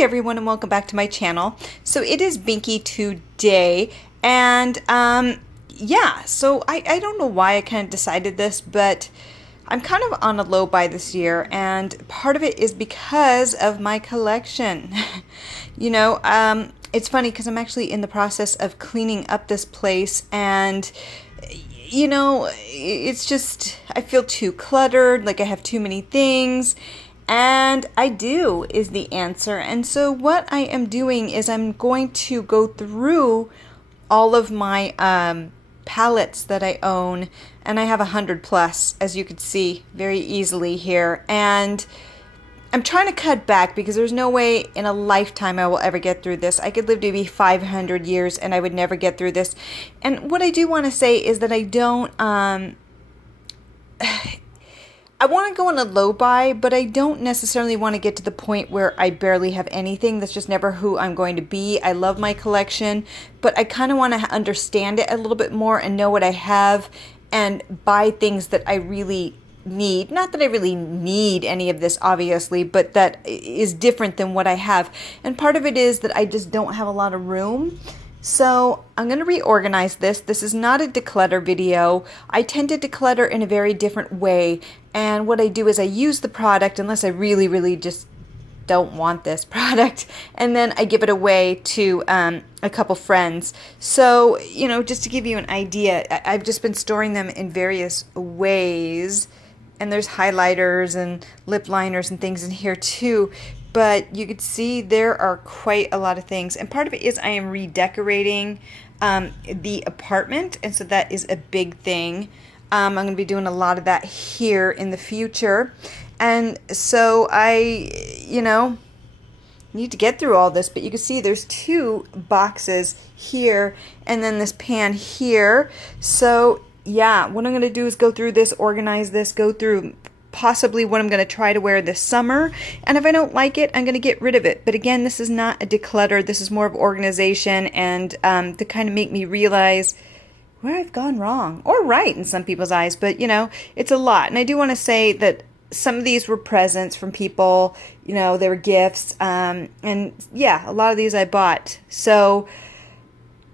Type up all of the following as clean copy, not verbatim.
Hey everyone, and welcome back to my channel. So it is Binky today, and yeah, so I don't know why I kind of decided this, but I'm kind of on a low buy this year, and part of it is because of my collection. It's funny because I'm actually in the process of cleaning up this place, and it's just, I feel too cluttered, like I have too many things. And I do is the answer. And so what I am doing is I'm going to go through all of my palettes that I own, and I have 100 plus, as you can see very easily here. And I'm trying to cut back because there's no way in a lifetime I will ever get through this. I could live to be 500 years and I would never get through this. And what I do want to say is that I don't I want to go on a low buy, but I don't necessarily want to get to the point where I barely have anything. That's just never who I'm going to be. I love my collection, but I kind of want to understand it a little bit more and know what I have and buy things that I really need. Not that I really need any of this, obviously, but that is different than what I have. And part of it is that I just don't have a lot of room. So I'm going to reorganize this. This is not a declutter video. I tend to declutter in a very different way. And what I do is I use the product unless I really, really just don't want this product. And then I give it away to a couple friends. So, just to give you an idea, I've just been storing them in various ways. And there's highlighters and lip liners and things in here too. But you could see there are quite a lot of things. And part of it is I am redecorating the apartment. And so that is a big thing. I'm going to be doing a lot of that here in the future. And so I, need to get through all this. But you can see there's two boxes here and then this pan here. So yeah, what I'm going to do is go through this, organize this, go through possibly what I'm going to try to wear this summer, and if I don't like it, I'm going to get rid of it. But again, this is not a declutter. This is more of organization and to kind of make me realize where I've gone wrong, or right in some people's eyes, but it's a lot. And I do want to say that some of these were presents from people, they were gifts, and yeah, a lot of these I bought. So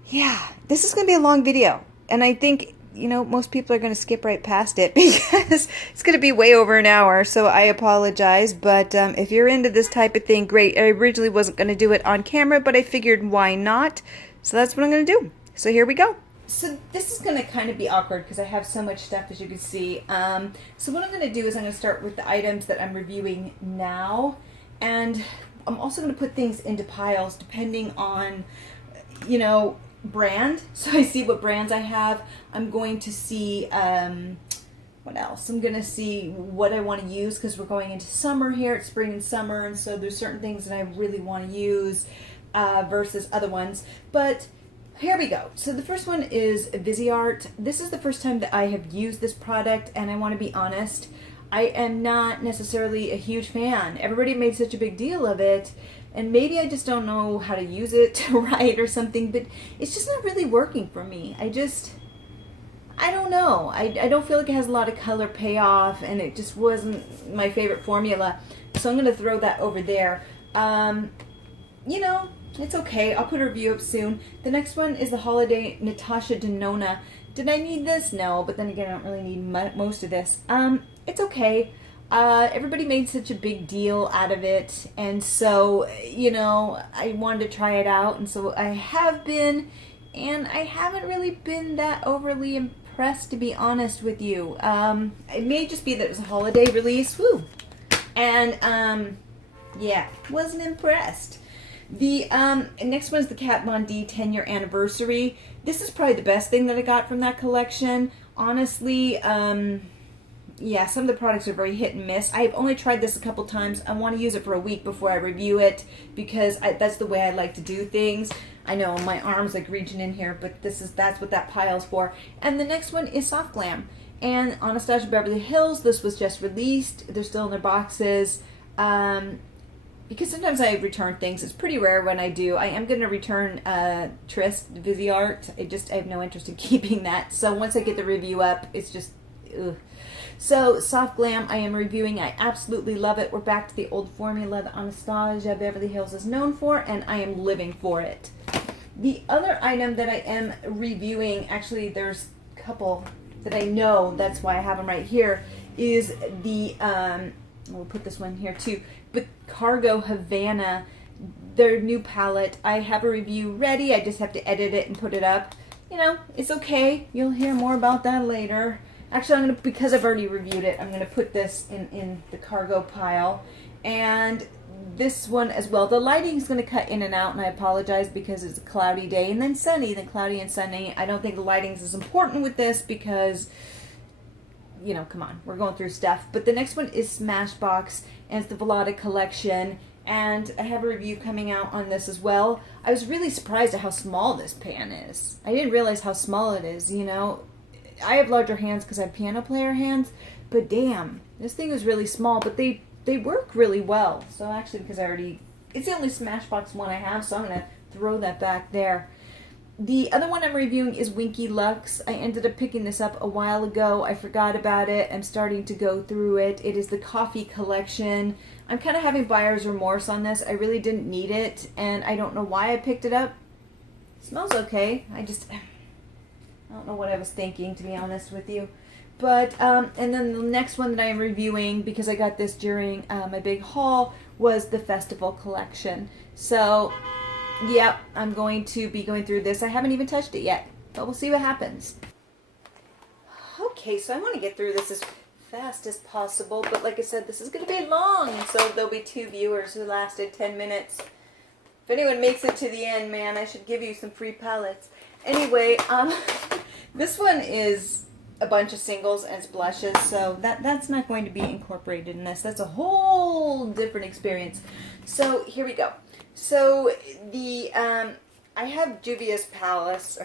yeah, this is going to be a long video, and I think most people are going to skip right past it because it's going to be way over an hour, so I apologize. But if you're into this type of thing, great. I originally wasn't going to do it on camera, but I figured why not? So that's what I'm going to do. So here we go. So this is going to kind of be awkward because I have so much stuff, as you can see. So what I'm going to do is I'm going to start with the items that I'm reviewing now. And I'm also going to put things into piles depending on, brand. So I see what brands I have. I'm going to see what else. I'm going to see what I want to use because we're going into summer here. It's spring and summer, and so there's certain things that I really want to use versus other ones. But here we go. So the first one is Viseart. This is the first time that I have used this product, and I want to be honest, I am not necessarily a huge fan. Everybody made such a big deal of it. And maybe I just don't know how to use it right or something, but it's just not really working for me. I don't know. I don't feel like it has a lot of color payoff, and it just wasn't my favorite formula. So I'm going to throw that over there. It's okay. I'll put a review up soon. The next one is the Holiday Natasha Denona. Did I need this? No, but then again, I don't really need most of this. It's okay. Everybody made such a big deal out of it, and so I wanted to try it out, and so I have been, and I haven't really been that overly impressed, to be honest with you. It may just be that it was a holiday release, woo, and yeah, wasn't impressed. The next one is the Kat Von D 10-year anniversary. This is probably the best thing that I got from that collection, honestly. Yeah, some of the products are very hit and miss. I've only tried this a couple times. I want to use it for a week before I review it because that's the way I like to do things. I know my arm's like reaching in here, but that's what that pile's for. And the next one is Soft Glam. And Anastasia Beverly Hills, this was just released. They're still in their boxes. Because sometimes I return things. It's pretty rare when I do. I am going to return Trist Viseart. I have no interest in keeping that. So once I get the review up, it's just... ugh. So Soft Glam I am reviewing. I absolutely love it. We're back to the old formula that Anastasia Beverly Hills is known for, and I am living for it. The other item that I am reviewing, actually there's a couple that I know, that's why I have them right here, is the, we'll put this one here too, but Cargo Havana, their new palette. I have a review ready. I just have to edit it and put it up. You know, it's okay. You'll hear more about that later. Actually, I'm gonna, because I've already reviewed it, I'm gonna put this in the cargo pile. And this one as well. The lighting is gonna cut in and out, and I apologize because it's a cloudy day and then sunny, then cloudy and sunny. I don't think the lighting is as important with this because, you know, come on, we're going through stuff. But the next one is Smashbox, and it's the Velada collection. And I have a review coming out on this as well. I was really surprised at how small this pan is. I didn't realize how small it is, you know. I have larger hands because I have piano player hands, but damn, this thing is really small, but they work really well. So actually, because it's the only Smashbox one I have, so I'm going to throw that back there. The other one I'm reviewing is Winky Lux. I ended up picking this up a while ago. I forgot about it. I'm starting to go through it. It is the coffee collection. I'm kind of having buyer's remorse on this. I really didn't need it, and I don't know why I picked it up. It smells okay. I don't know what I was thinking, to be honest with you. But, and then the next one that I am reviewing, because I got this during my big haul, was the Festival collection. So, yep, I'm going to be going through this. I haven't even touched it yet, but we'll see what happens. Okay, so I want to get through this as fast as possible, but like I said, this is going to be long, so there'll be 2 viewers who lasted 10 minutes. If anyone makes it to the end, man, I should give you some free palettes. Anyway, this one is a bunch of singles and it's blushes, so that's not going to be incorporated in this. That's a whole different experience. So here we go. So the I have Juvia's palettes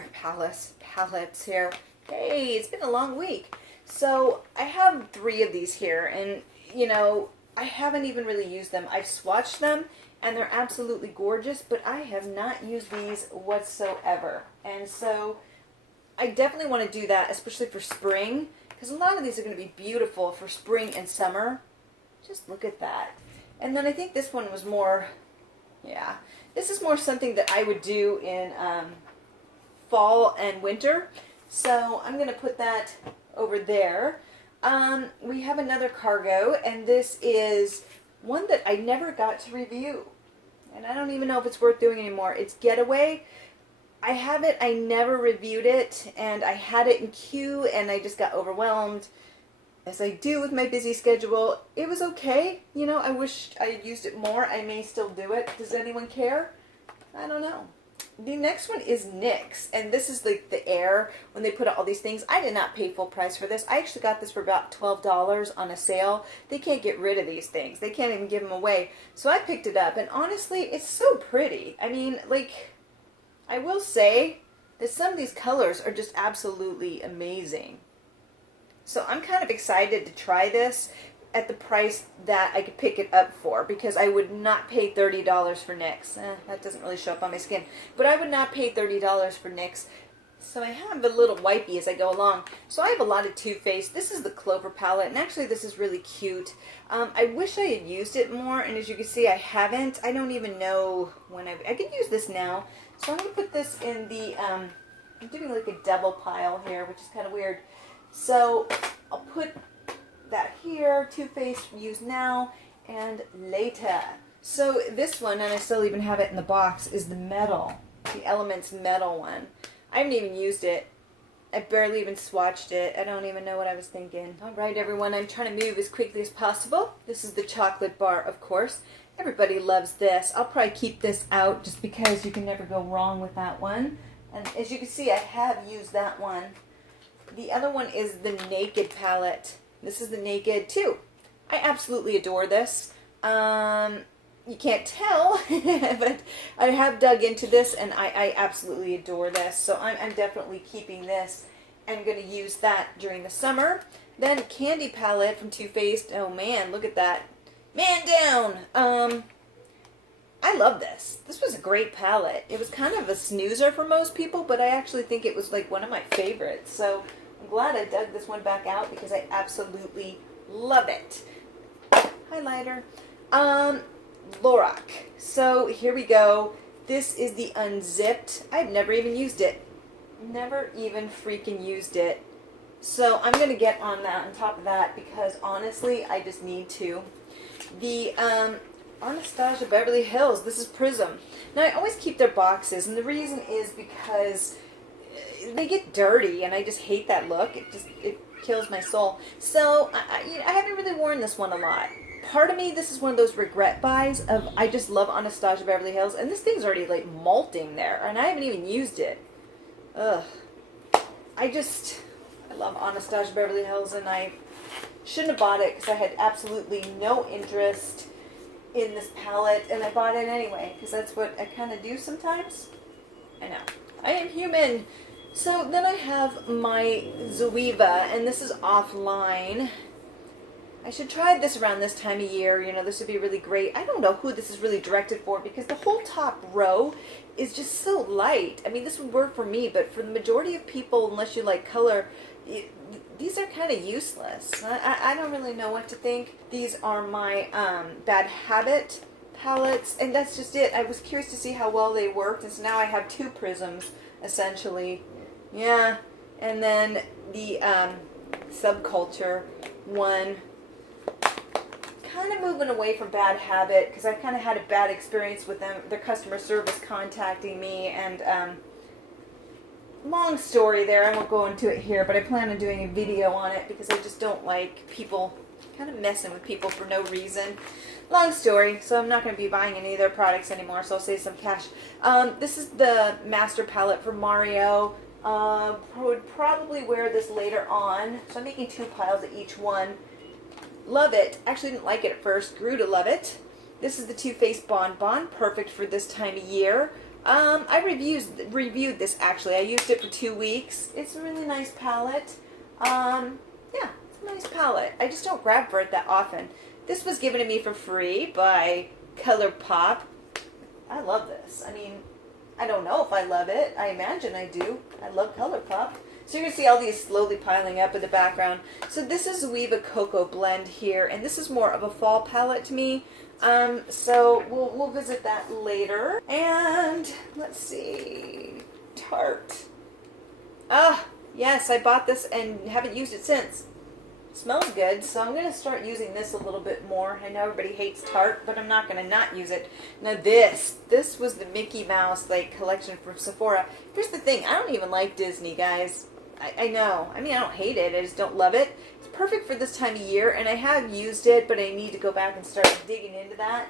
here. Hey, it's been a long week. So I have 3 of these here, and you know, I haven't even really used them. I've swatched them and they're absolutely gorgeous, but I have not used these whatsoever. And so I definitely want to do that, especially for spring, because a lot of these are going to be beautiful for spring and summer. Just look at that. And then I think this one was more, yeah, this is more something that I would do in fall and winter. So I'm going to put that over there. We have another cargo, and this is one that I never got to review. And I don't even know if it's worth doing anymore. It's Getaway. I have it, I never reviewed it, and I had it in queue, and I just got overwhelmed, as I do with my busy schedule. It was okay. You know, I wish I had used it more. I may still do it. Does anyone care? I don't know. The next one is NYX, and this is like the Air, when they put out all these things. I did not pay full price for this. I actually got this for about $12 on a sale. They can't get rid of these things. They can't even give them away. So I picked it up, and honestly, it's so pretty. I mean, like, I will say that some of these colors are just absolutely amazing. So I'm kind of excited to try this at the price that I could pick it up for, because I would not pay $30 for NYX. That doesn't really show up on my skin, but I would not pay $30 for NYX. So I have a little wipey as I go along. So I have a lot of Too Faced. This is the Clover Palette, and actually this is really cute. I wish I had used it more, and as you can see, I haven't. I don't even know when I could use this now. So I'm going to put this in the, I'm doing like a double pile here, which is kind of weird. So I'll put that here, Too Faced, use now and later. So this one, and I still even have it in the box, is the metal, the Elements metal one. I haven't even used it. I barely even swatched it. I don't even know what I was thinking. Alright everyone, I'm trying to move as quickly as possible. This is the chocolate bar, of course. Everybody loves this. I'll probably keep this out just because you can never go wrong with that one. And as you can see, I have used that one. The other one is the Naked palette. This is the Naked too. I absolutely adore this. You can't tell, but I have dug into this, and I absolutely adore this. So I'm definitely keeping this and going to use that during the summer. Then Candy palette from Too Faced. Oh man, look at that. Man down. I love this. This was a great palette. It was kind of a snoozer for most people, but I actually think it was like one of my favorites. So I'm glad I dug this one back out because I absolutely love it. Highlighter. Lorac. So here we go. This is the Unzipped. I've never even used it. Never even freaking used it. So I'm going to get on that, on top of that, because honestly, I just need to. The Anastasia Beverly Hills. This is Prism. Now, I always keep their boxes, and the reason is because they get dirty, and I just hate that look. It kills my soul. So I haven't really worn this one a lot. Part of me, this is one of those regret buys of I just love Anastasia Beverly Hills, and this thing's already like molting there, and I haven't even used it. Ugh. I love Anastasia Beverly Hills, and I shouldn't have bought it because I had absolutely no interest in this palette, and I bought it anyway because that's what I kind of do sometimes. I know. I am human. So then I have my Zoeva, and this is offline. I should try this around this time of year. You know, this would be really great. I don't know who this is really directed for because the whole top row is just so light. I mean, this would work for me, but for the majority of people, unless you like color, these are kind of useless. I don't really know what to think. These are my Bad Habit palettes, and that's just it. I was curious to see how well they worked, and so now I have two prisms, essentially. Yeah, and then the Subculture one. Kind of moving away from Bad Habit because I kind of had a bad experience with them, their customer service contacting me, and long story there. I won't go into it here, but I plan on doing a video on it because I just don't like people kind of messing with people for no reason. Long story, so I'm not going to be buying any of their products anymore, so I'll save some cash. This is the Master Palette for Mario. Would probably wear this later on, so I'm making 2 piles of each one. Love it. Actually didn't like it at first. Grew to love it. This is the Faced Bonbon. Perfect for this time of year. I reviewed this actually. I used it for 2 weeks. It's a really nice palette. Yeah, it's a nice palette. I just don't grab for it that often. This was given to me for free by ColourPop. I love this. I mean, I don't know if I love it. I imagine I do. I love ColourPop. So you're going to see all these slowly piling up in the background. So this is Zoeva Cocoa Blend here, and this is more of a fall palette to me. So we'll visit that later. And let's see, Tart. Ah, yes, I bought this and haven't used it since. Smells good, so I'm going to start using this a little bit more. I know everybody hates Tart, but I'm not going to not use it. Now this was the Mickey Mouse collection from Sephora. Here's the thing, I don't even like Disney, guys. I know. I mean, I don't hate it. I just don't love it. It's perfect for this time of year, and I have used it, but I need to go back and start digging into that.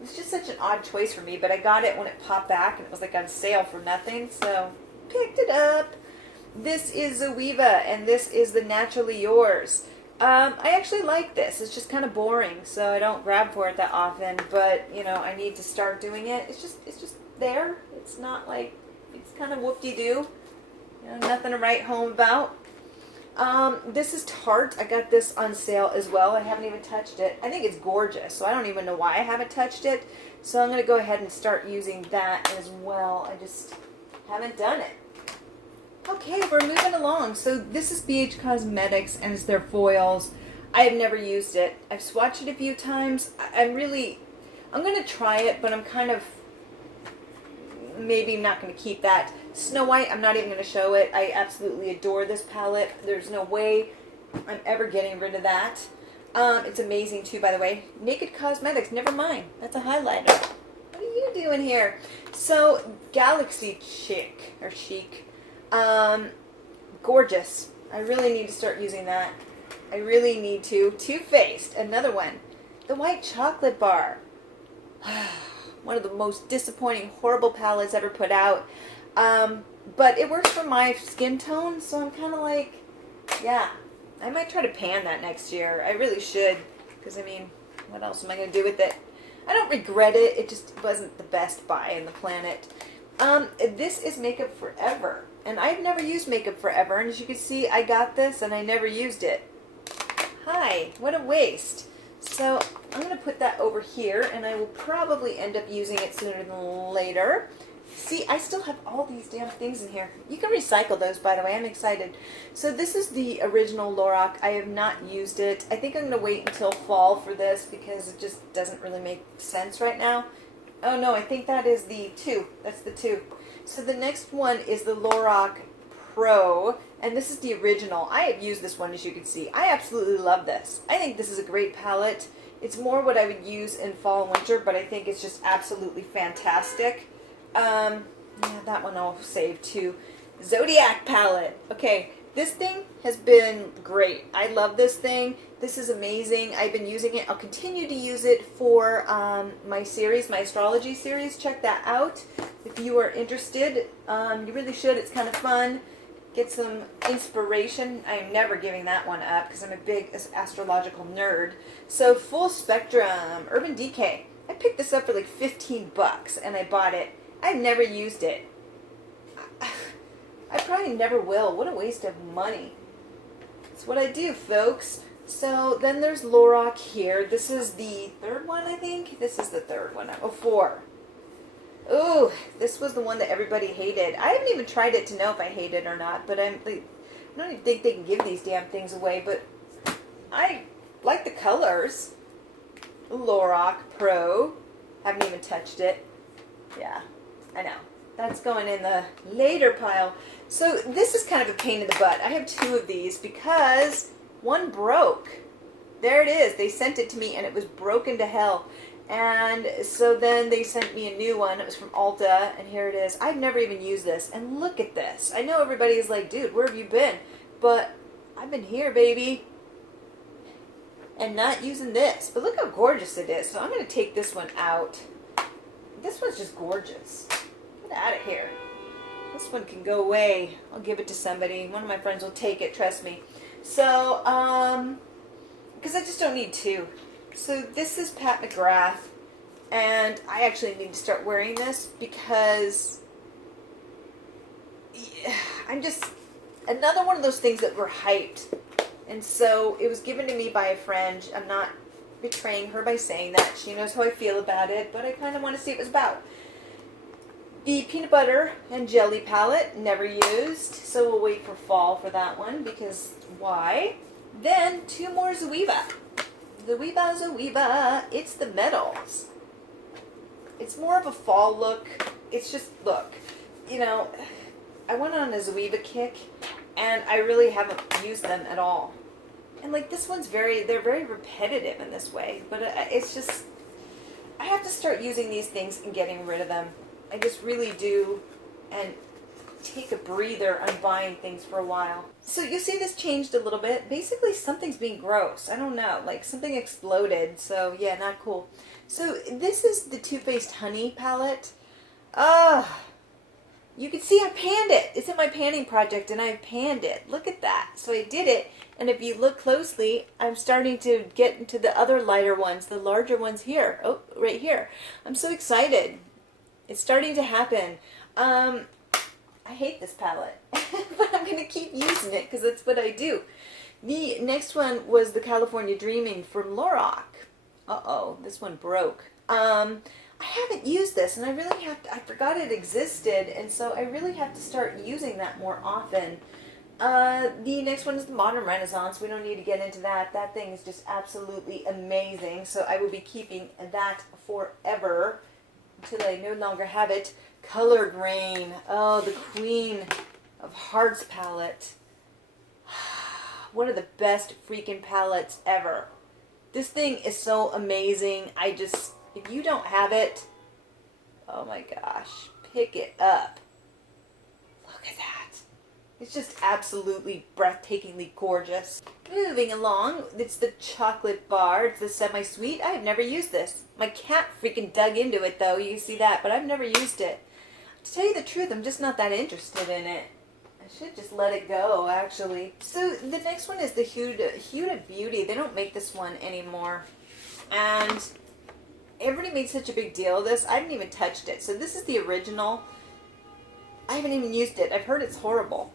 It's just such an odd choice for me, but I got it when it popped back, and it was like on sale for nothing, so picked it up. This is Zoeva, and this is the Naturally Yours. I actually like this. It's just kind of boring, so I don't grab for it that often, but, you know, I need to start doing it. It's just there. It's not like, it's kind of whoop-de-doo. You know, nothing to write home about. This is Tart. I got this on sale as well. I haven't even touched it. I think it's gorgeous, so I don't even know why I haven't touched it. So I'm going to go ahead and start using that as well. I just haven't done it. Okay, we're moving along. So this is BH Cosmetics, and it's their foils. I have never used it. I've swatched it a few times. I'm going to try it, but I'm kind of maybe not going to keep that. Snow White, I'm not even going to show it. I absolutely adore this palette. There's no way I'm ever getting rid of that. It's amazing too, by the way. Naked Cosmetics, never mind. That's a highlighter. What are you doing here? So, Galaxy Chic, or Chic. Gorgeous. I really need to start using that. I really need to. Too Faced, another one. The White Chocolate Bar. One of the most disappointing, horrible palettes ever put out. But it works for my skin tone, so I'm kind of like, yeah, I might try to pan that next year. I really should, because I mean, what else am I going to do with it? I don't regret it. It just wasn't the best buy on the planet. This is Makeup Forever, and I've never used Makeup Forever, and as you can see, I got this and I never used it. Hi, what a waste. So I'm going to put that over here, and I will probably end up using it sooner than later. See, I still have all these damn things in here. You can recycle those, by the way. I'm excited. So this is the original Lorac. I have not used it. I think I'm going to wait until fall for this because it just doesn't really make sense right now. Oh no, I think that is the 2. That's the 2. So the next one is the Lorac Pro, and this is the original. I have used this one, as you can see. I absolutely love this. I think this is a great palette. It's more what I would use in fall and winter, but I think it's just absolutely fantastic. Yeah, that one I'll save too. Zodiac Palette. Okay, this thing has been great. I love this thing. This is amazing. I've been using it. I'll continue to use it for my series, my astrology series. Check that out if you are interested. You really should. It's kind of fun. Get some inspiration. I'm never giving that one up because I'm a big astrological nerd. So Full Spectrum, Urban Decay. I picked this up for like 15 bucks and I bought it. I've never used it. I probably never will. What a waste of money. It's what I do, folks. So then there's Lorac here. This is the 3rd one, I think. This is the 3rd one. Oh, 4. Ooh, this was the one that everybody hated. I haven't even tried it to know if I hate it or not, but I don't even think they can give these damn things away, but I like the colors. Lorac Pro. Haven't even touched it. Yeah, I know. That's going in the later pile. So this is kind of a pain in the butt. I have 2 of these because one broke. There it is. They sent it to me and it was broken to hell. And so then they sent me a new one. It was from Ulta, and here it is. I've never even used this. And look at this. I know everybody is like, dude, where have you been? But I've been here, baby. And not using this. But look how gorgeous it is. So I'm going to take this one out. This one's just gorgeous. Get out of here. This one can go away. I'll give it to somebody. One of my friends will take it, trust me. So, because I just don't need 2. So this is Pat Mcgrath, and I actually need to start wearing this because I'm just another one of those things that were hyped. And so it was given to me by a friend. I'm not betraying her by saying that. She knows how I feel about it, but I kind of want to see what it was about. The Peanut Butter and Jelly palette, never used, so we'll wait for fall for that one because why? Then 2 more Zoeva. Zoeva. It's the metals. It's more of a fall look. It's just, look, you know, I went on a Zoeva kick and I really haven't used them at all. And like this one's they're very repetitive in this way, but it's just, I have to start using these things and getting rid of them. I just really do, and take a breather on buying things for a while. So you see this changed a little bit. Basically something's being gross. I don't know, like something exploded. So yeah, not cool. So this is the Too Faced Honey palette. You can see I panned it. It's in my panning project and I panned it. Look at that. So I did it, and if you look closely, I'm starting to get into the other lighter ones, the larger ones here. Oh, right here. I'm so excited. It's starting to happen. I hate this palette, but I'm going to keep using it because that's what I do. The next one was the California Dreaming from Lorac. Uh-oh, this one broke. I haven't used this, and I really have to, I forgot it existed, and so I really have to start using that more often. The next one is the Modern Renaissance. We don't need to get into that. That thing is just absolutely amazing, so I will be keeping that forever until I no longer have it. Color Grain. Oh, the Queen of Hearts palette. One of the best freaking palettes ever. This thing is so amazing. If you don't have it, oh my gosh, pick it up. Look at that. It's just absolutely breathtakingly gorgeous. Moving along, it's the chocolate bar. It's the semi-sweet. I have never used this. My cat freaking dug into it though. You can see that, but I've never used it. To tell you the truth, I'm just not that interested in it. I should just let it go, actually. So the next one is the Huda Beauty. They don't make this one anymore. And everybody made such a big deal of this. I haven't even touched it. So this is the original. I haven't even used it. I've heard it's horrible.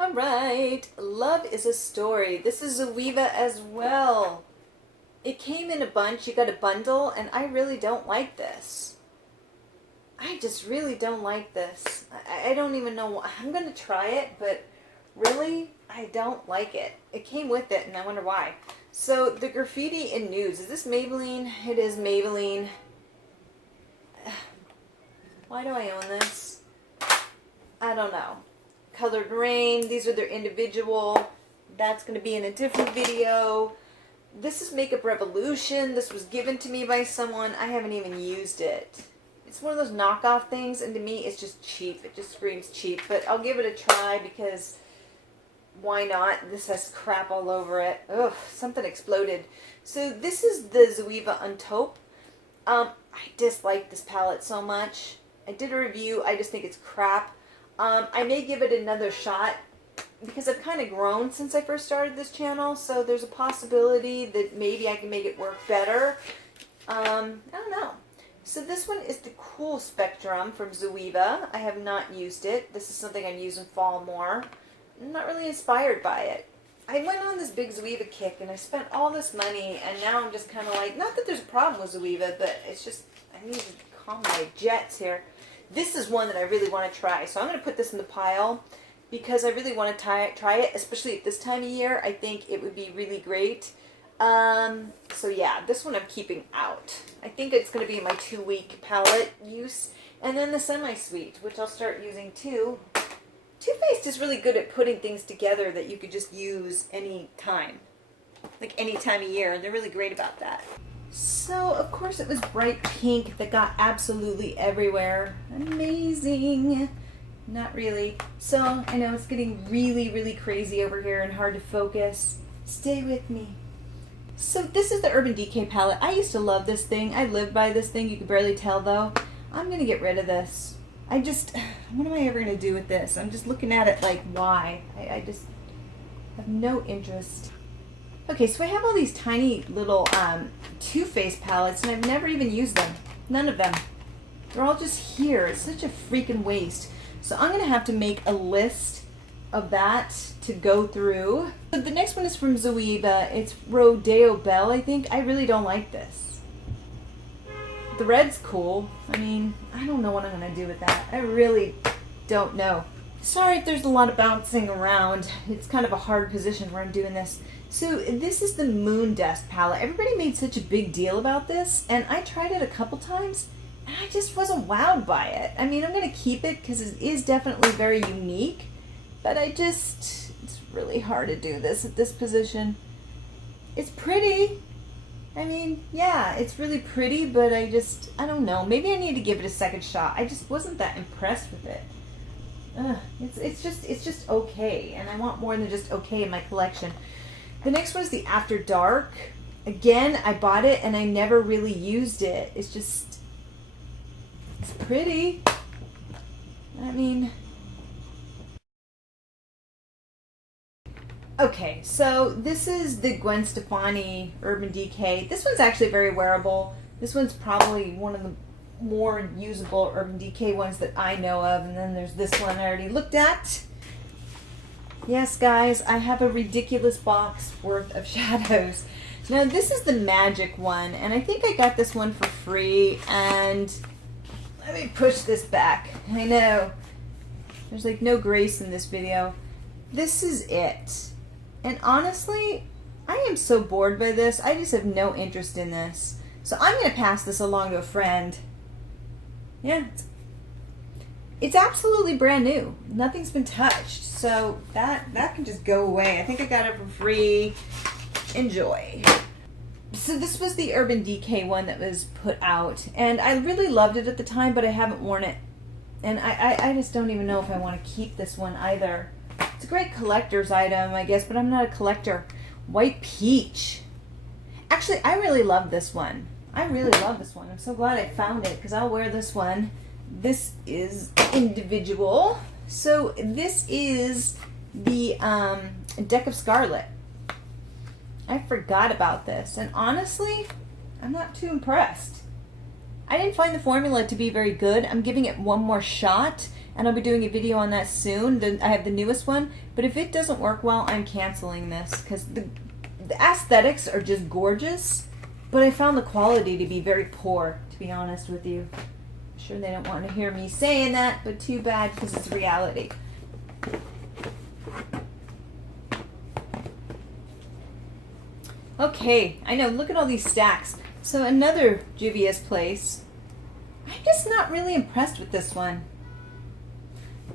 Alright, Love is a Story. This is Zoeva as well. It came in a bunch. You got a bundle, and I really don't like this. I just really don't like this. I don't even know why. I'm going to try it, but really, I don't like it. It came with it, and I wonder why. So, the Graffiti in Nudes. Is this Maybelline? It is Maybelline. Why do I own this? I don't know. Colored Rain. These are their individual. That's going to be in a different video. This is Makeup Revolution. This was given to me by someone. I haven't even used it. It's one of those knockoff things, and to me, it's just cheap. It just screams cheap. But I'll give it a try because why not? This has crap all over it. Ugh, something exploded. So this is the Zoeva Untitled. I dislike this palette so much. I did a review. I just think it's crap. I may give it another shot because I've kind of grown since I first started this channel. So there's a possibility that maybe I can make it work better. I don't know. So this one is the Cool Spectrum from Zoeva. I have not used it. This is something I'd use in fall more. I'm not really inspired by it. I went on this big Zoeva kick and I spent all this money and now I'm just kind of like, not that there's a problem with Zoeva, but it's just, I need to calm my jets here. This is one that I really want to try. So I'm going to put this in the pile because I really want to try it, especially at this time of year. I think it would be really great. So yeah, this one I'm keeping out. I think it's going to be my 2-week palette use. And then the Semi-Sweet, which I'll start using too. Too Faced is really good at putting things together that you could just use any time. Like any time of year. They're really great about that. So, of course, it was bright pink that got absolutely everywhere. Amazing. Not really. So, I know it's getting really, really crazy over here and hard to focus. Stay with me. So this is the Urban Decay palette. I used to love this thing. I lived by this thing. You can barely tell though. I'm going to get rid of this. What am I ever going to do with this? I'm just looking at it like, why? I just have no interest. Okay, so I have all these tiny little Too Faced palettes and I've never even used them. None of them. They're all just here. It's such a freaking waste. So I'm going to have to make a list of that to go through. So the next one is from Zoeva. It's Rodeo Belle, I think. I really don't like this. The red's cool. I mean, I don't know what I'm going to do with that. I really don't know. Sorry if there's a lot of bouncing around. It's kind of a hard position where I'm doing this. So this is the Moon Dust palette. Everybody made such a big deal about this, and I tried it a couple times, and I just wasn't wowed by it. I mean, I'm going to keep it because it is definitely very unique. But it's really hard to do this at this position. It's pretty. I mean, yeah, it's really pretty, but I don't know. Maybe I need to give it a second shot. I just wasn't that impressed with it. It's just okay, and I want more than just okay in my collection. The next one is the After Dark. Again, I bought it and I never really used it. It's pretty. I mean, okay, so this is the Gwen Stefani Urban Decay. This one's actually very wearable. This one's probably one of the more usable Urban Decay ones that I know of. And then there's this one I already looked at. Yes, guys, I have a ridiculous box worth of shadows. Now, this is the Magic one, and I think I got this one for free. And let me push this back. I know. There's like no grace in this video. This is it. And honestly, I am so bored by this. I just have no interest in this. So I'm going to pass this along to a friend. Yeah. It's absolutely brand new. Nothing's been touched. So that can just go away. I think I got it for free. Enjoy. So this was the Urban Decay one that was put out. And I really loved it at the time, but I haven't worn it. And I just don't even know if I want to keep this one either. It's a great collector's item, I guess, but I'm not a collector. White Peach. Actually, I really love this one. I really love this one. I'm so glad I found it because I'll wear this one. This is individual. So this is the Deck of Scarlet. I forgot about this. And honestly, I'm not too impressed. I didn't find the formula to be very good. I'm giving it one more shot. And I'll be doing a video on that soon. I have the newest one. But if it doesn't work well, I'm canceling this. Because the aesthetics are just gorgeous. But I found the quality to be very poor, to be honest with you. Sure, they don't want to hear me saying that, but too bad because it's reality. Okay, I know, look at all these stacks. So another Juvia's Place. I'm just not really impressed with this one.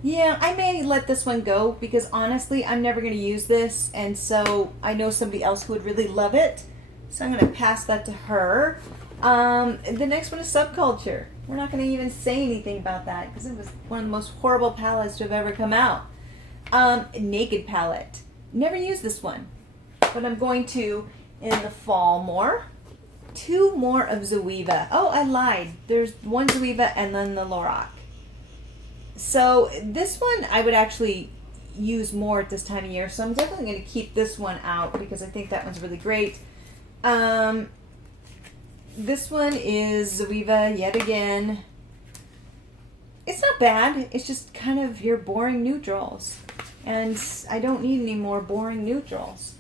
Yeah, I may let this one go because honestly, I'm never going to use this. And so I know somebody else who would really love it. So I'm going to pass that to her. The next one is Subculture. We're not going to even say anything about that because it was one of the most horrible palettes to have ever come out. Naked Palette. Never used this one, but I'm going to in the fall more. 2 more of Zoeva. Oh, I lied. There's one Zoeva and then the Lorac. So this one I would actually use more at this time of year. So I'm definitely going to keep this one out because I think that one's really great. This one is Zoeva yet again. It's not bad. It's just kind of your boring neutrals. And I don't need any more boring neutrals.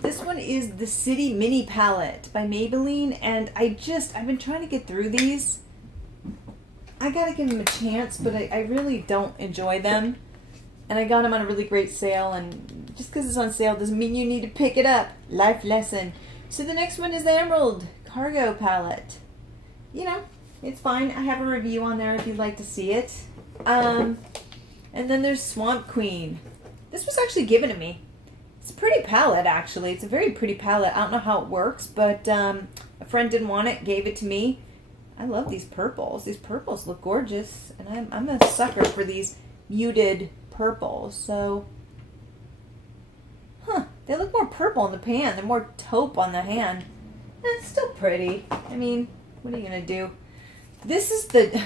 This one is the City Mini Palette by Maybelline. And I've been trying to get through these. I gotta give them a chance, but I really don't enjoy them. And I got them on a really great sale. And just because it's on sale doesn't mean you need to pick it up. Life lesson. So the next one is the Emerald Cargo Palette. You know, it's fine. I have a review on there if you'd like to see it. And then there's Swamp Queen. This was actually given to me. It's a pretty palette, actually. It's a very pretty palette. I don't know how it works, but a friend didn't want it, gave it to me. I love these purples. These purples look gorgeous, and I'm a sucker for these muted purples. So, they look more purple in the pan. They're more taupe on the hand. It's still pretty. I mean, what are you gonna do? This is the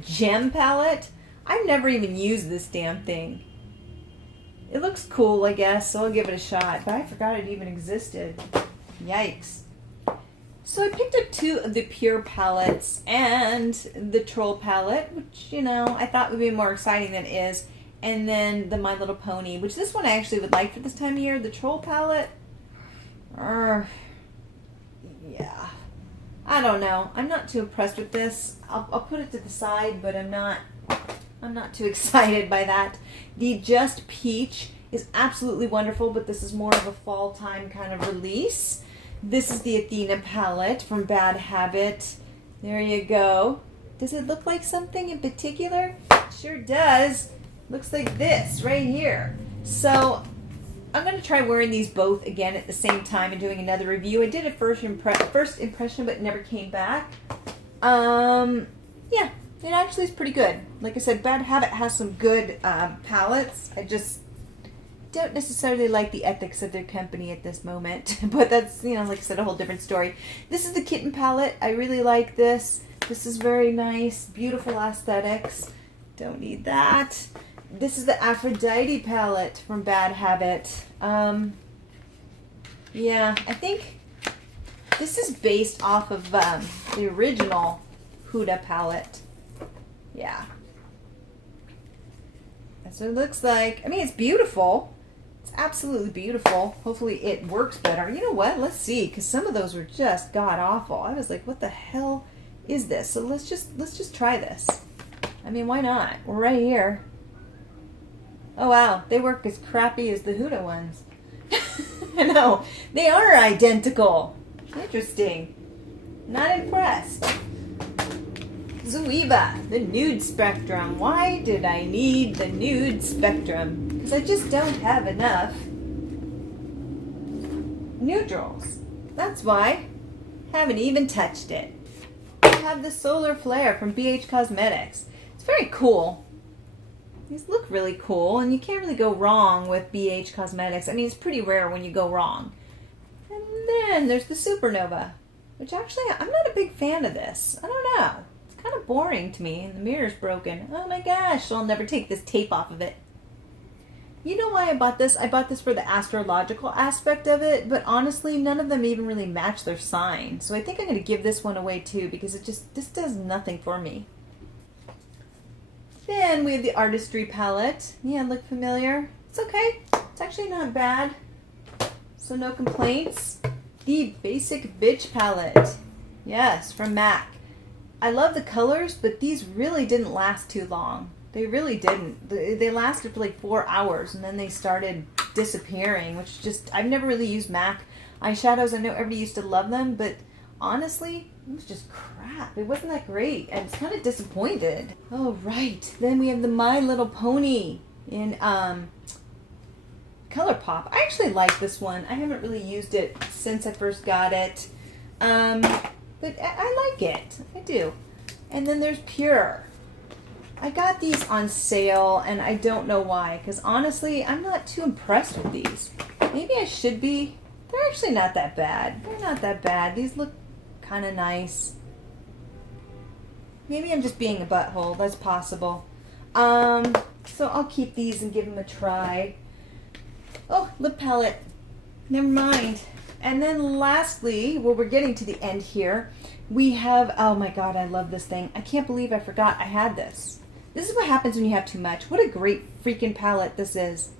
Gem palette. I've never even used this damn thing. It looks cool, I guess, so I'll give it a shot. But I forgot it even existed. Yikes. So I picked up 2 of the Pure palettes and the Troll palette, which, you know, I thought would be more exciting than it is. And then the My Little Pony, which this one I actually would like for this time of year. The Troll palette, yeah, I don't know. I'm not too impressed with this. I'll put it to the side, but I'm not too excited by that. The Just Peach is absolutely wonderful, but this is more of a fall time kind of release. This is the Athena palette from Bad Habit. There you go. Does it look like something in particular? It sure does. Looks like this right here. So I'm going to try wearing these both again at the same time and doing another review. I did a first impression, but it never came back. Yeah, it actually is pretty good. Like I said, Bad Habit has some good palettes. I just don't necessarily like the ethics of their company at this moment. But that's, you know, like I said, a whole different story. This is the Kitten palette. I really like this. This is very nice. Beautiful aesthetics. Don't need that. This is the Aphrodite palette from Bad Habit. Yeah, I think this is based off of the original Huda palette. Yeah. That's what it looks like. I mean, it's beautiful. It's absolutely beautiful. Hopefully it works better. You know what? Let's see, because some of those were just god-awful. I was like, what the hell is this? So let's just try this. I mean, why not? We're right here. Oh, wow. They work as crappy as the Huda ones. I know. They are identical. Interesting. Not impressed. Zoeva, the Nude Spectrum. Why did I need the Nude Spectrum? Because I just don't have enough neutrals. That's why. Haven't even touched it. I have the Solar Flare from BH Cosmetics. It's very cool. These look really cool, and you can't really go wrong with BH Cosmetics. I mean, it's pretty rare when you go wrong. And then there's the Supernova, which actually, I'm not a big fan of this. I don't know. It's kind of boring to me, and the mirror's broken. Oh my gosh, so I'll never take this tape off of it. You know why I bought this? I bought this for the astrological aspect of it, but honestly, none of them even really match their sign. So I think I'm going to give this one away too, because this does nothing for me. Then we have the Artistry Palette. Yeah, look familiar? It's okay. It's actually not bad. So no complaints. The Basic Bitch Palette. Yes, from MAC. I love the colors, but these really didn't last too long. They really didn't. They lasted for like 4 hours, and then they started disappearing, which just, I've never really used MAC eyeshadows. I know everybody used to love them, but honestly, it was just crap. It wasn't that great. I was kind of disappointed. Oh, right. Then we have the My Little Pony in ColourPop. I actually like this one. I haven't really used it since I first got it. But I like it. I do. And then there's Pure. I got these on sale, and I don't know why, because honestly, I'm not too impressed with these. Maybe I should be. They're actually not that bad. They're not that bad. These look kind of nice. Maybe I'm just being a butthole. That's possible. So I'll keep these and give them a try. Oh, lip palette. Never mind. And then lastly, well, we're getting to the end here. We have, oh my God, I love this thing. I can't believe I forgot I had this. This is what happens when you have too much. What a great freaking palette this is.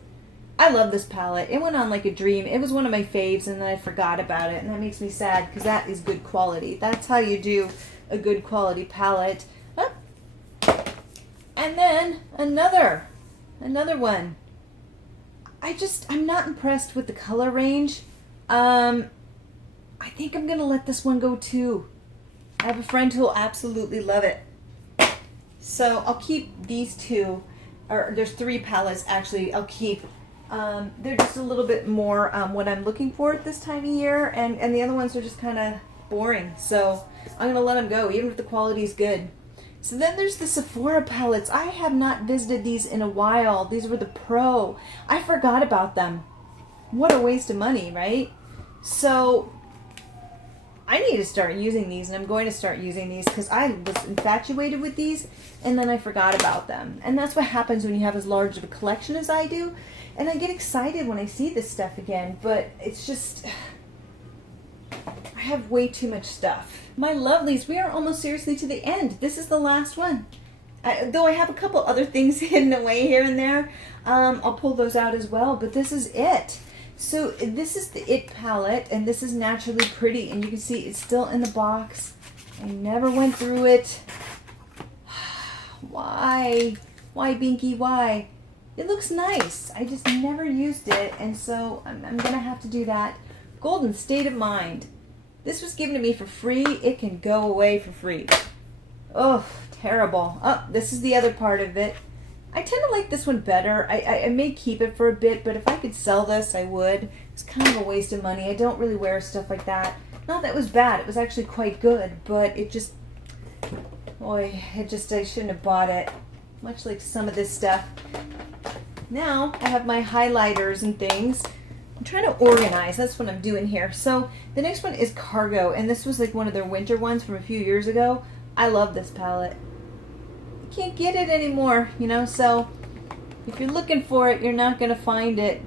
I love this palette. It went on like a dream. It was one of my faves, and then I forgot about it, and that makes me sad because that is good quality. That's how you do a good quality palette. Oh. And then another one. I'm not impressed with the color range. I think I'm going to let this one go too. I have a friend who will absolutely love it. So I'll keep these two, or there's 3 palettes actually I'll keep. They're just a little bit more what I'm looking for at this time of year, and the other ones are just kind of boring. So I'm going to let them go, even if the quality is good. So then there's the Sephora palettes. I have not visited these in a while. These were the Pro. I forgot about them. What a waste of money, right? So I need to start using these, and I'm going to start using these because I was infatuated with these, and then I forgot about them. And that's what happens when you have as large of a collection as I do. And I get excited when I see this stuff again, but it's just, I have way too much stuff. My lovelies, we are almost seriously to the end. This is the last one. Though I have a couple other things hidden away here and there, I'll pull those out as well, but this is it. So this is the It palette, and this is Naturally Pretty, and you can see it's still in the box. I never went through it. Why? Why, Binky, why? It looks nice. I just never used it, and so I'm going to have to do that. Golden State of Mind. This was given to me for free. It can go away for free. Oh, terrible. Oh, this is the other part of it. I tend to like this one better. I may keep it for a bit, but if I could sell this, I would. It's kind of a waste of money. I don't really wear stuff like that. Not that it was bad. It was actually quite good, but it just, boy, I shouldn't have bought it. Much like some of this stuff. Now, I have my highlighters and things. I'm trying to organize. That's what I'm doing here. So, the next one is Cargo, and this was like one of their winter ones from a few years ago. I love this palette. Can't get it anymore, you know, so if you're looking for it, you're not going to find it.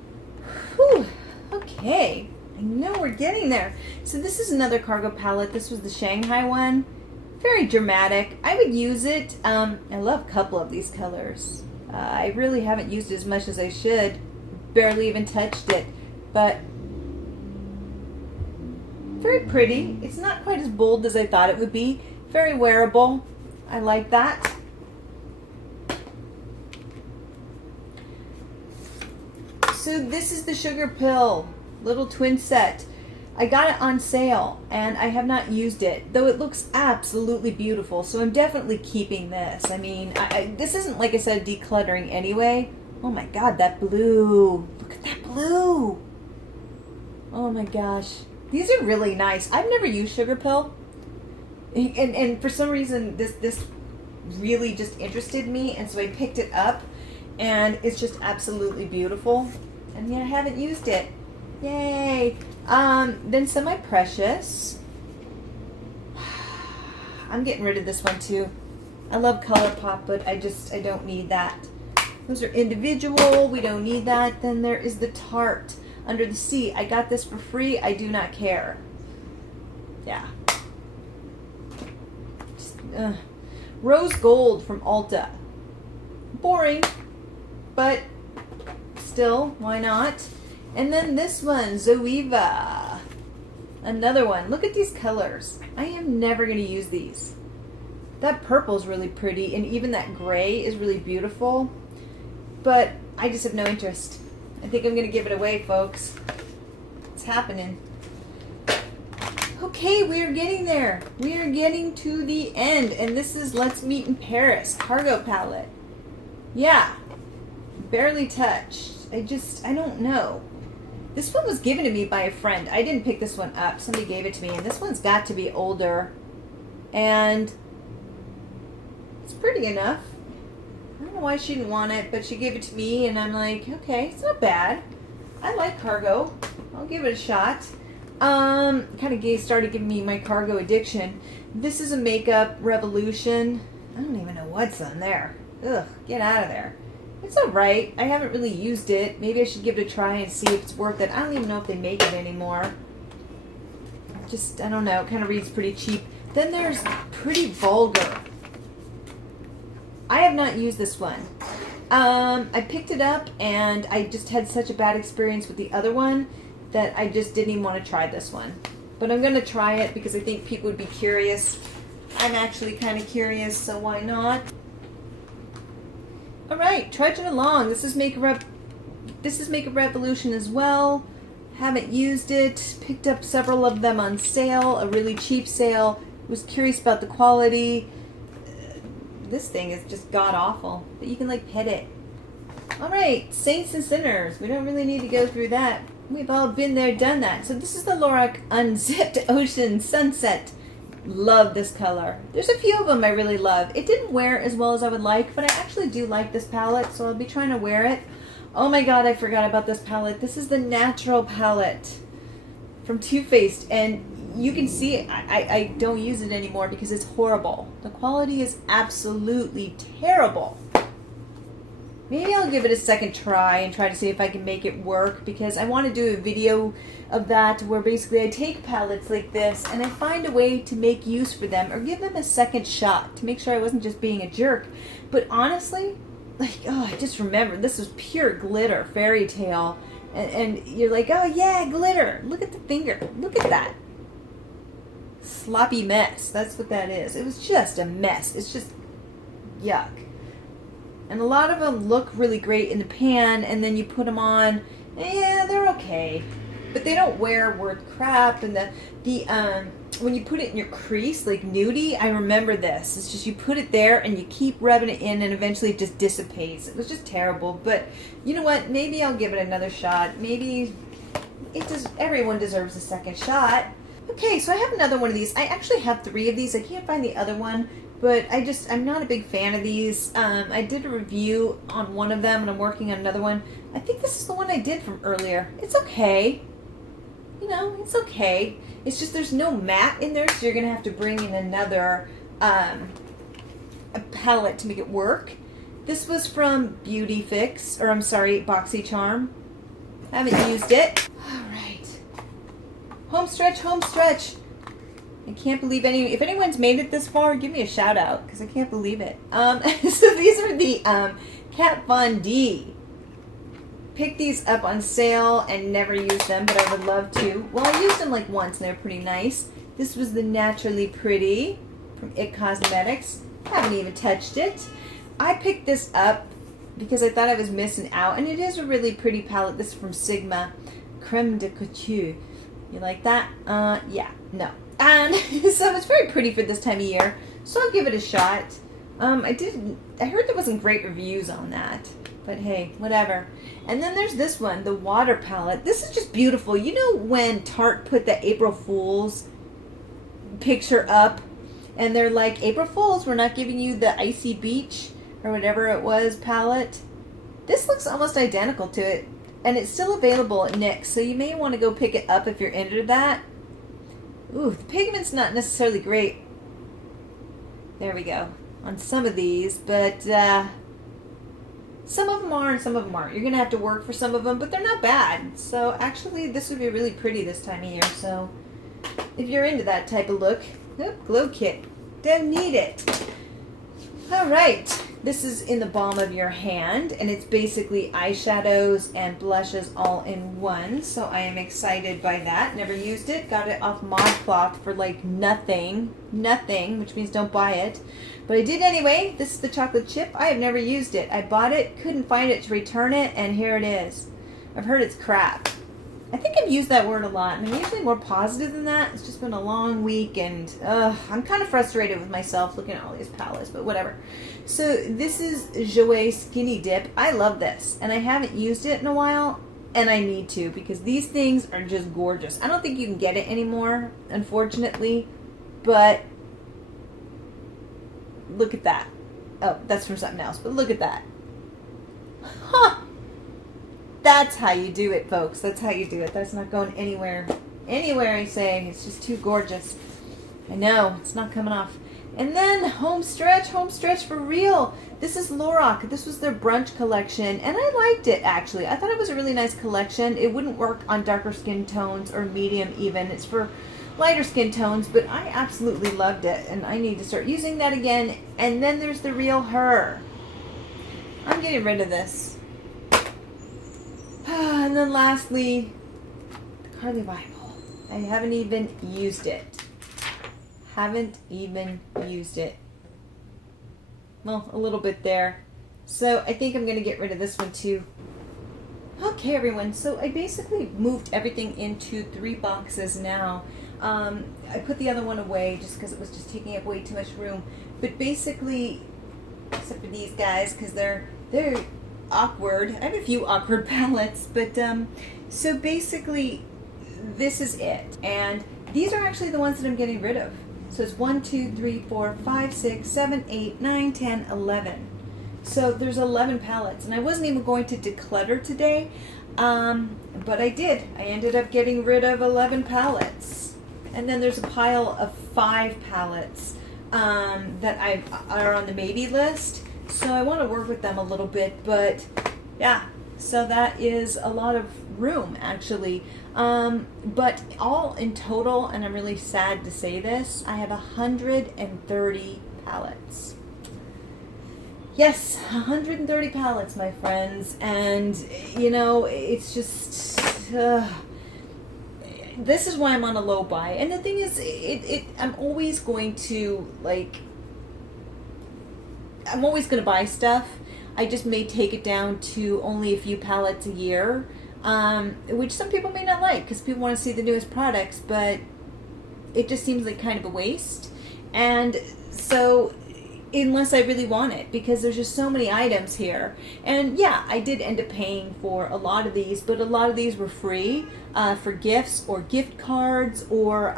Whew, okay, I know we're getting there. So this is another Cargo palette. This was the Shanghai one. Very dramatic. I would use it. I love a couple of these colors. I really haven't used it as much as I should. Barely even touched it, but very pretty. It's not quite as bold as I thought it would be. Very wearable. I like that. So this is the Sugar Pill little twin set. I got it on sale, and I have not used it, though it looks absolutely beautiful, so I'm definitely keeping this. I mean, this isn't, like I said, decluttering anyway. Oh my God, that blue. Look at that blue. Oh my gosh. These are really nice. I've never used Sugar Pill, and for some reason, this really just interested me, and so I picked it up, and it's just absolutely beautiful. And yet I haven't used it. Yay! Then Semi Precious. I'm getting rid of this one too. I love ColourPop, but I don't need that. Those are individual. We don't need that. Then there is the Tart Under the Sea. I got this for free. I do not care. Yeah. Just, Rose Gold from Ulta. Boring, but still, why not? And then this one, Zoeva. Another one. Look at these colors. I am never going to use these. That purple is really pretty, and even that gray is really beautiful. But I just have no interest. I think I'm going to give it away, folks. It's happening. Okay, we are getting there. We are getting to the end, and this is Let's Meet in Paris, Cargo Palette. Yeah, barely touched. I don't know. This one was given to me by a friend. I didn't pick this one up. Somebody gave it to me, and this one's got to be older. And it's pretty enough. I don't know why she didn't want it, but she gave it to me, and I'm like, okay, it's not bad. I like cargo. I'll give it a shot. Kind of started giving me my cargo addiction. This is a Makeup Revolution. I don't even know what's on there. Ugh, get out of there. It's alright. I haven't really used it. Maybe I should give it a try and see if it's worth it. I don't even know if they make it anymore. Just, I don't know. It kind of reads pretty cheap. Then there's Pretty Vulgar. I have not used this one. I picked it up and I just had such a bad experience with the other one that I just didn't even want to try this one. But I'm going to try it because I think people would be curious. I'm actually kind of curious, so why not? Alright, trudging along. This is Makeup Revolution as well. Haven't used it. Picked up several of them on sale, a really cheap sale. Was curious about the quality. This thing is just god-awful, but you can like pet it. Alright, Saints and Sinners. We don't really need to go through that. We've all been there, done that. So this is the Lorac Unzipped Ocean Sunset. Love this color. There's a few of them I really love. It didn't wear as well as I would like, but I actually do like this palette, so I'll be trying to wear it. Oh my god, I forgot about this palette. This is the Natural Palette from Too Faced, and you can see it. I don't use it anymore because it's horrible. The quality is absolutely terrible. Maybe I'll give it a second try and try to see if I can make it work, because I want to do a video of that where basically I take palettes like this and I find a way to make use for them or give them a second shot to make sure I wasn't just being a jerk. But honestly, like, oh, I just remembered this was pure glitter, fairy tale. And you're like, oh yeah, glitter. Look at the finger. Look at that. Sloppy mess. That's what that is. It was just a mess. It's just yuck. And a lot of them look really great in the pan, and then you put them on, yeah, they're okay. But they don't wear worth crap. And when you put it in your crease, like nudie, I remember this. It's just you put it there and you keep rubbing it in and eventually it just dissipates. It was just terrible. But you know what? Maybe I'll give it another shot. Maybe everyone deserves a second shot. Okay, so I have another one of these. I actually have 3 of these. I can't find the other one. But I'm not a big fan of these. I did a review on one of them and I'm working on another one. I think this is the one I did from earlier. It's okay. You know, it's okay. It's just there's no matte in there, so you're going to have to bring in another a palette to make it work. This was from BoxyCharm. Haven't used it. Alright. Home stretch, home stretch. I can't believe if anyone's made it this far, give me a shout out, because I can't believe it. So these are the Kat Von D. Picked these up on sale and never used them, but I would love to. Well, I used them like once and they're pretty nice. This was the Naturally Pretty from IT Cosmetics. Haven't even touched it. I picked this up because I thought I was missing out, and it is a really pretty palette. This is from Sigma, Creme de Couture. You like that? Yeah, no. And so it's very pretty for this time of year, so I'll give it a shot. I heard there wasn't great reviews on that, but hey, whatever. And then there's this one, the Water Palette. This is just beautiful. You know when Tart put the April Fool's picture up, and they're like, April Fools, we're not giving you the Icy Beach, or whatever it was, palette. This looks almost identical to it, and it's still available at NYX, so you may want to go pick it up if you're into that. Ooh, the pigment's not necessarily great. There we go. On some of these, but some of them are and some of them aren't. You're going to have to work for some of them, but they're not bad. So actually, this would be really pretty this time of year. So if you're into that type of look, Glow Kit. Don't need it. All right. This is in the palm of your hand, and it's basically eyeshadows and blushes all in one. So I am excited by that. Never used it. Got it off ModCloth for like nothing, which means don't buy it. But I did anyway. This is the chocolate chip. I have never used it. I bought it, couldn't find it to return it, and here it is. I've heard it's crap. I think I've used that word a lot, and I'm usually more positive than that. It's just been a long week, and I'm kind of frustrated with myself looking at all these palettes, but whatever. So this is Jouer Skinny Dip. I love this, and I haven't used it in a while, and I need to, because these things are just gorgeous. I don't think you can get it anymore, unfortunately, but look at that. Oh, that's from something else, but look at that. Huh. That's how you do it, folks. That's how you do it. That's not going anywhere. Anywhere, I say. It's just too gorgeous. I know. It's not coming off. And then home stretch for real. This is Lorac. This was their brunch collection, and I liked it, actually. I thought it was a really nice collection. It wouldn't work on darker skin tones or medium even. It's for lighter skin tones, but I absolutely loved it, and I need to start using that again. And then there's the Real Her. I'm getting rid of this. And then lastly, the Carli Bybel. I haven't even used it. Well, a little bit there. So I think I'm going to get rid of this one too. Okay, everyone. So I basically moved everything into 3 boxes now. I put the other one away just because it was just taking up way too much room. But basically, except for these guys, because they're awkward. I have a few awkward palettes, but so basically this is it, and these are actually the ones that I'm getting rid of. So it's 1, 2, 3, 4, 5, 6, 7, 8, 9, 10, 11. So there's 11 palettes, and I wasn't even going to declutter today, but I did. I ended up getting rid of 11 palettes, and then there's a pile of 5 palettes that are on the maybe list. So I want to work with them a little bit, but yeah, so that is a lot of room, actually. But all in total, and I'm really sad to say this, I have 130 palettes. Yes, 130 palettes, my friends, and you know, it's just this is why I'm on a low buy. And the thing is, I'm always going to I'm always going to buy stuff. I just may take it down to only a few palettes a year, which some people may not like because people want to see the newest products, but it just seems like kind of a waste. And so, unless I really want it, because there's just so many items here. And yeah, I did end up paying for a lot of these, but a lot of these were free for gifts or gift cards, or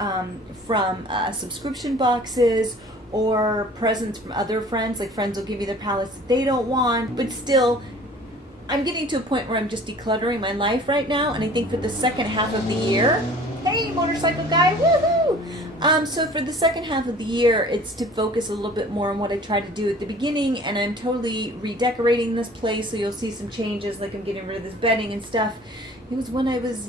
from subscription boxes, or presents from other friends. Like, friends will give you their palettes that they don't want, but still, I'm getting to a point where I'm just decluttering my life right now, and I think for the second half of the year, hey, motorcycle guy, woohoo! So for the second half of the year, it's to focus a little bit more on what I tried to do at the beginning, and I'm totally redecorating this place, so you'll see some changes, like I'm getting rid of this bedding and stuff. It was when I was,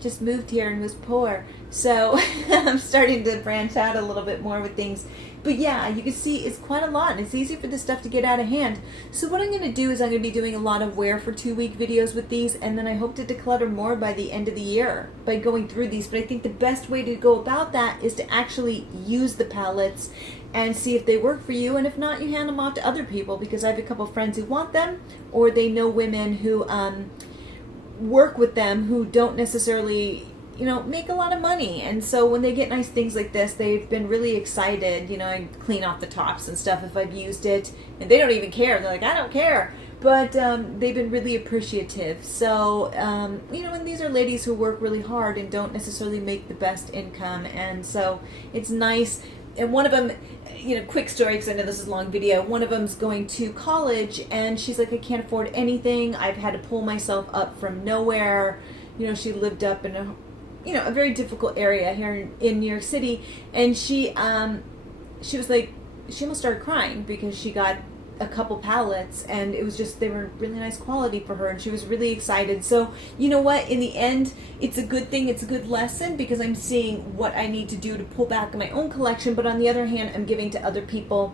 just moved here and was poor. So I'm starting to branch out a little bit more with things. But yeah, you can see it's quite a lot, and it's easy for this stuff to get out of hand. So what I'm going to do is I'm going to be doing a lot of wear for 2-week videos with these, and then I hope to declutter more by the end of the year by going through these. But I think the best way to go about that is to actually use the palettes and see if they work for you, and if not, you hand them off to other people, because I have a couple friends who want them, or they know women who work with them who don't necessarily make a lot of money, and so when they get nice things like this, they've been really excited. I clean off the tops and stuff if I've used it, and they don't even care. They're like, I don't care. But they've been really appreciative. So and these are ladies who work really hard and don't necessarily make the best income, and so it's nice. And one of them, quick story, because I know this is a long video, one of them's going to college, and she's like, I can't afford anything. I've had to pull myself up from nowhere. She lived up in a very difficult area here in New York City, and she was like, she almost started crying because she got a couple palettes, and it was just, they were really nice quality for her, and she was really excited. So you know what, in the end, it's a good thing, it's a good lesson, because I'm seeing what I need to do to pull back my own collection, but on the other hand, I'm giving to other people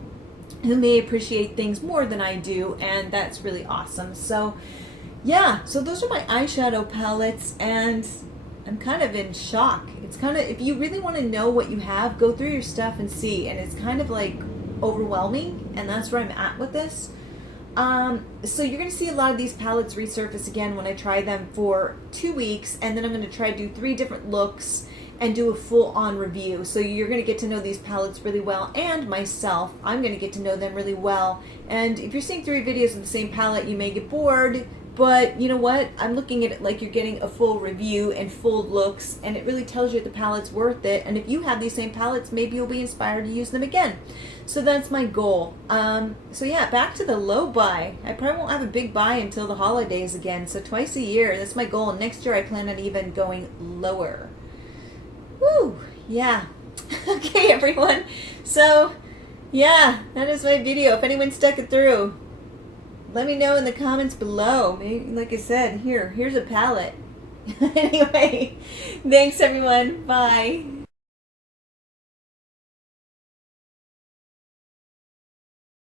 who may appreciate things more than I do, and that's really awesome. So yeah, so those are my eyeshadow palettes, and I'm kind of in shock. It's kind of, if you really want to know what you have, go through your stuff and see, and it's kind of like overwhelming, and that's where I'm at with this. So you're going to see a lot of these palettes resurface again when I try them for 2 weeks, and then I'm going to try to do 3 different looks and do a full-on review. So you're going to get to know these palettes really well, and myself, I'm going to get to know them really well. And if you're seeing 3 videos of the same palette, you may get bored, but you know what? I'm looking at it like you're getting a full review and full looks, and it really tells you if the palette's worth it. And if you have these same palettes, maybe you'll be inspired to use them again. So that's my goal. So yeah, back to the low buy. I probably won't have a big buy until the holidays again. So twice a year, that's my goal. And next year I plan on even going lower. Woo! Yeah. Okay, everyone. So yeah, that is my video. If anyone stuck it through, let me know in the comments below. Maybe, like I said, here's a palette. Anyway, thanks everyone. Bye.